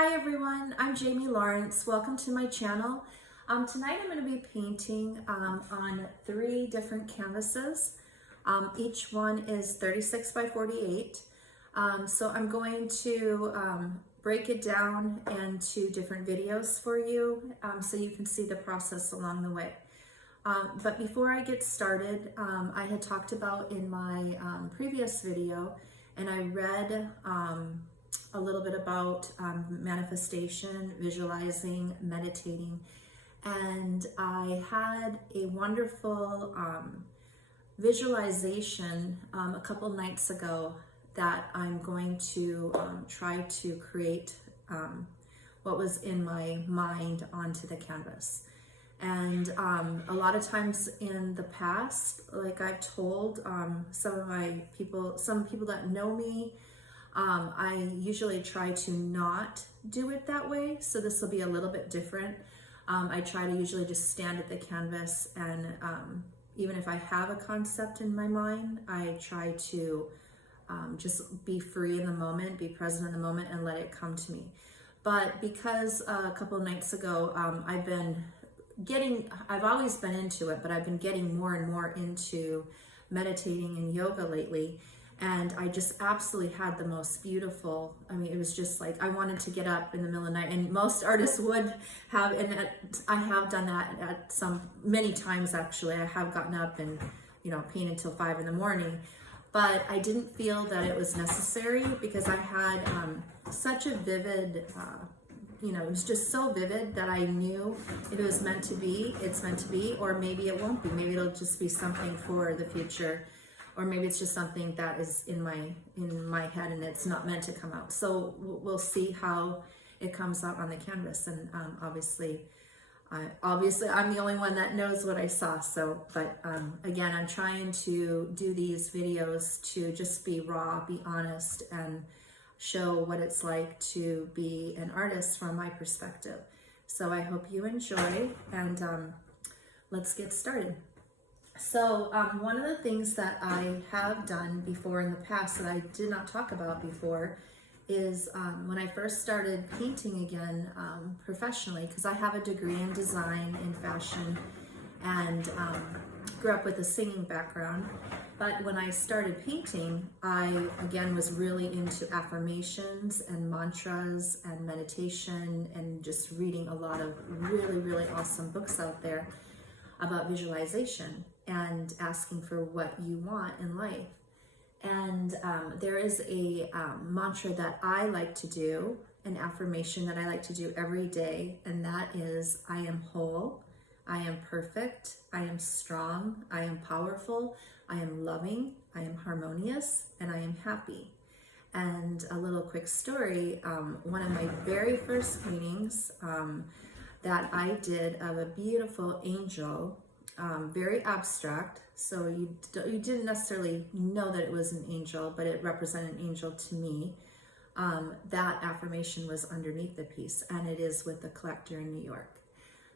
Hi everyone, I'm Jamie Lawrence. Welcome to my channel. Tonight I'm going to be painting on 3 different canvases. Each one is 36 by 48. So I'm going to break it down into different videos for you so you can see the process along the way. But before I get started, I had talked about in my previous video, and I read a little bit about manifestation, visualizing, meditating, and I had a wonderful visualization a couple nights ago that I'm going to try to create what was in my mind onto the canvas. And a lot of times in the past, like I've told some people that know me, I usually try to not do it that way. So this will be a little bit different. I try to usually just stand at the canvas, and even if I have a concept in my mind, I try to just be free in the moment, be present in the moment, and let it come to me. But because a couple of nights ago, I've always been into it, but I've been getting more and more into meditating and yoga lately. And I just absolutely had the most beautiful, it was just like, I wanted to get up in the middle of the night, and most artists would have, and I have done that at many times actually. I have gotten up and, painted till 5 in the morning, but I didn't feel that it was necessary because I had such a vivid, it was just so vivid that I knew if it was meant to be, it's meant to be, or maybe it won't be. Maybe it'll just be something for the future. Or maybe it's just something that is in my head and it's not meant to come out. So we'll see how it comes out on the canvas. And obviously I'm the only one that knows what I saw. So, but again, I'm trying to do these videos to just be raw, be honest, and show what it's like to be an artist from my perspective. So I hope you enjoy, and let's get started. So one of the things that I have done before in the past that I did not talk about before is when I first started painting again professionally, because I have a degree in design and fashion and grew up with a singing background. But when I started painting, I again was really into affirmations and mantras and meditation and just reading a lot of really, really awesome books out there about visualization and asking for what you want in life. And there is a mantra that I like to do, an affirmation that I like to do every day, and that is, I am whole, I am perfect, I am strong, I am powerful, I am loving, I am harmonious, and I am happy. And a little quick story, one of my very first paintings that I did of a beautiful angel, very abstract, so you didn't necessarily know that it was an angel, but it represented an angel to me. That affirmation was underneath the piece, and it is with the collector in New York.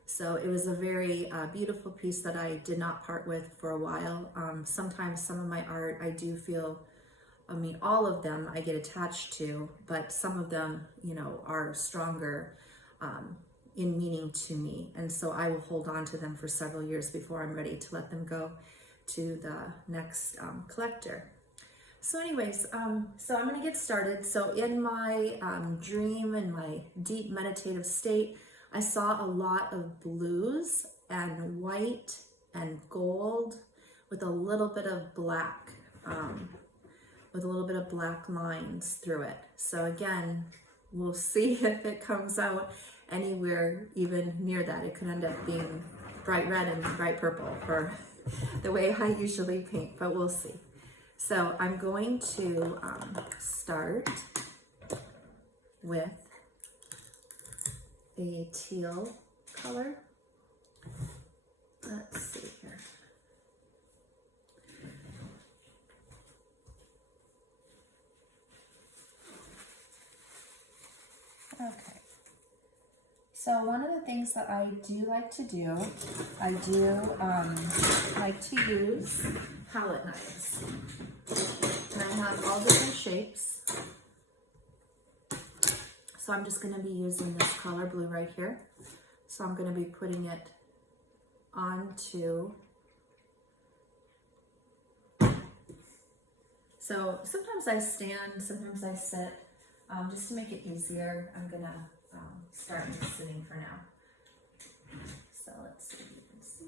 So it was a very beautiful piece that I did not part with for a while. Sometimes some of my art I do feel, all of them I get attached to, but some of them, are stronger in meaning to me, and so I will hold on to them for several years before I'm ready to let them go to the next collector. So anyways, so I'm going to get started. So in my dream and my deep meditative state, I saw a lot of blues and white and gold with a little bit of black, lines through it. So again, we'll see if it comes out anywhere even near that. It could end up being bright red and bright purple for the way I usually paint, but we'll see. So I'm going to start with a teal color. Let's see here. Okay. So one of the things that I do like to do, I do like to use palette knives. And I have all different shapes. So I'm just going to be using this color blue right here. So I'm going to be putting it onto. So sometimes I stand, sometimes I sit. Just to make it easier, I'm going to start with sitting for now. So let's see if you can see.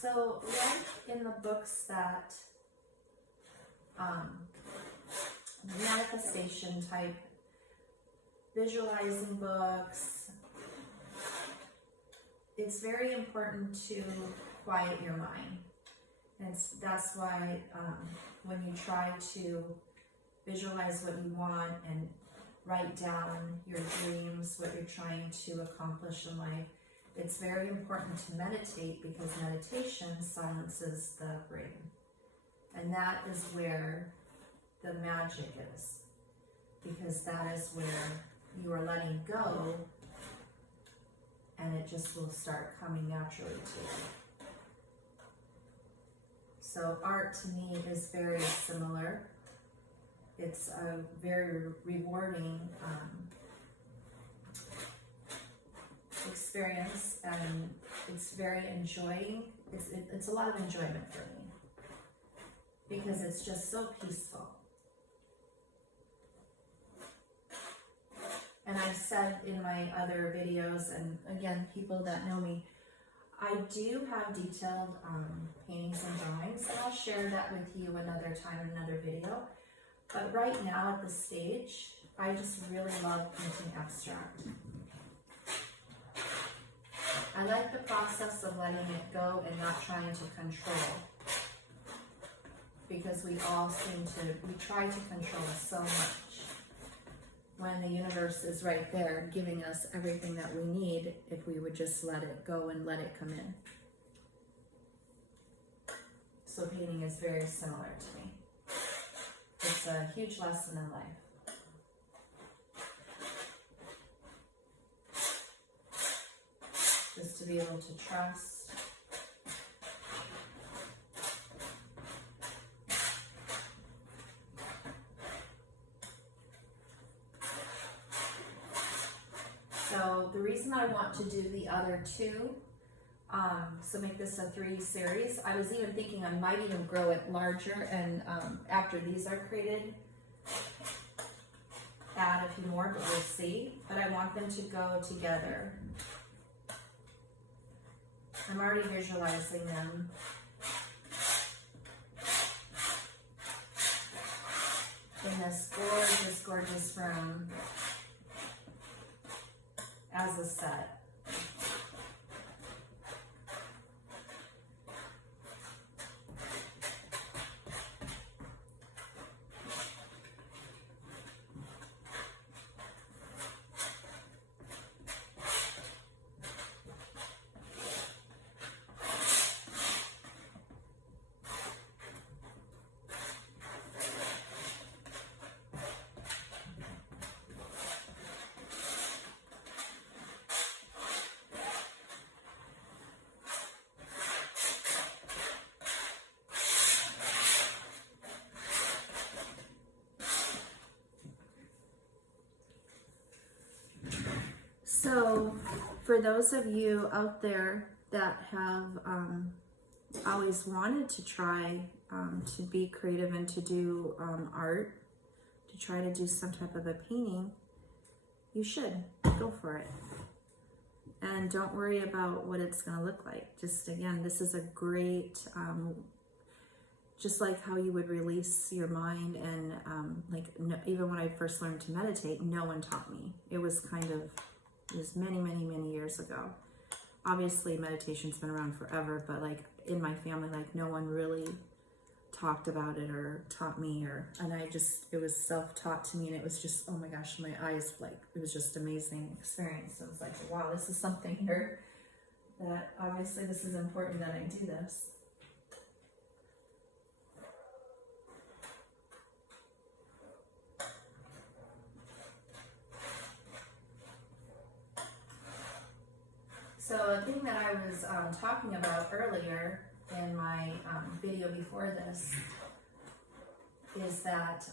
So like in the books that manifestation type, visualizing books, it's very important to quiet your mind. And that's why when you try to visualize what you want and write down your dreams, what you're trying to accomplish in life, it's very important to meditate, because meditation silences the brain. And that is where the magic is, because that is where you are letting go, and it just will start coming naturally to you. So art to me is very similar. It's a very rewarding experience, and it's very enjoying. It's a lot of enjoyment for me, because it's just so peaceful. And I've said in my other videos, and again, people that know me, I do have detailed paintings and drawings, and I'll share that with you another time in another video. But right now at this stage, I just really love painting abstract. I like the process of letting it go and not trying to control, because we try to control so much, when the universe is right there giving us everything that we need if we would just let it go and let it come in. So painting is very similar to me. It's a huge lesson in life. Just to be able to trust. So the reason I want to do the other two, so make this a 3 series, I was even thinking I might even grow it larger, and after these are created, add a few more, but we'll see. But I want them to go together. I'm already visualizing them. In this gorgeous, gorgeous room as a set. So for those of you out there that have always wanted to try to be creative and to do art, to try to do some type of a painting, you should go for it. And don't worry about what it's going to look like. Just again, this is a great, just like how you would release your mind, and even when I first learned to meditate, no one taught me. It was many, many, many years ago. Obviously meditation's been around forever, but like in my family, like no one really talked about it or taught me, and it was self-taught to me, and it was just, oh my gosh, my eyes, like, it was just amazing experience. It was like, wow, this is something here that obviously this is important that I do this. So a thing that I was talking about earlier in my video before this is that